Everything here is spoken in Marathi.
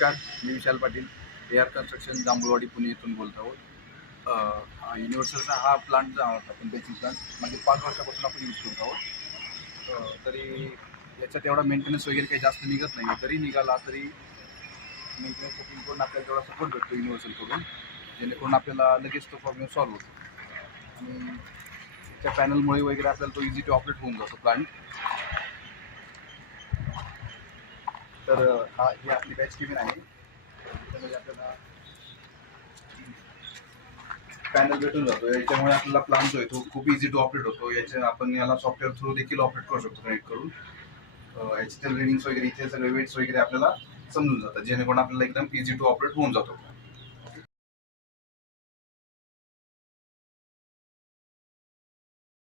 नमस्कार, मी विशाल पाटील, AR कन्स्ट्रक्शन जांभूळवाडी पुणे येथून बोलत आहोत. युनिव्हर्सलचा हा प्लांट जो आहोत आपण बेसिक प्लांट म्हणजे 5 वर्षापासून आपण यूज करत आहोत. तरी याच्यात एवढा मेंटेनन्स वगैरे काही जास्त निघत नाही. जरी निघाला तरी मेंटेनन्सच्या टीमकडून आपल्याला तेवढा सपोर्ट भेटतो युनिव्हर्सलकडून, जेणेकरून आपल्याला लगेच तो प्रॉब्लेम सॉल्व्ह होतो. आणि त्या पॅनलमुळे वगैरे आपल्याला तो इझी टू ऑपरेट होऊन जातो प्लांट. तर ही आपली बॅच केबिन आहे. त्यामध्ये आपल्याला पॅनल भेटून जातो. याच्यामुळे आपल्याला प्लान जो आहे तो खूप इझी टू ऑपरेट होतो. याच्या आपण याला सॉफ्टवेअर थ्रू देखील ऑपरेट करू शकतो कनेक्ट करून. याचे रिडिंग्स वगैरे इथे सगळे वेट्स वगैरे आपल्याला समजून जातात, जेणेकरून आपल्याला एकदम इझी टू ऑपरेट होऊन जातो.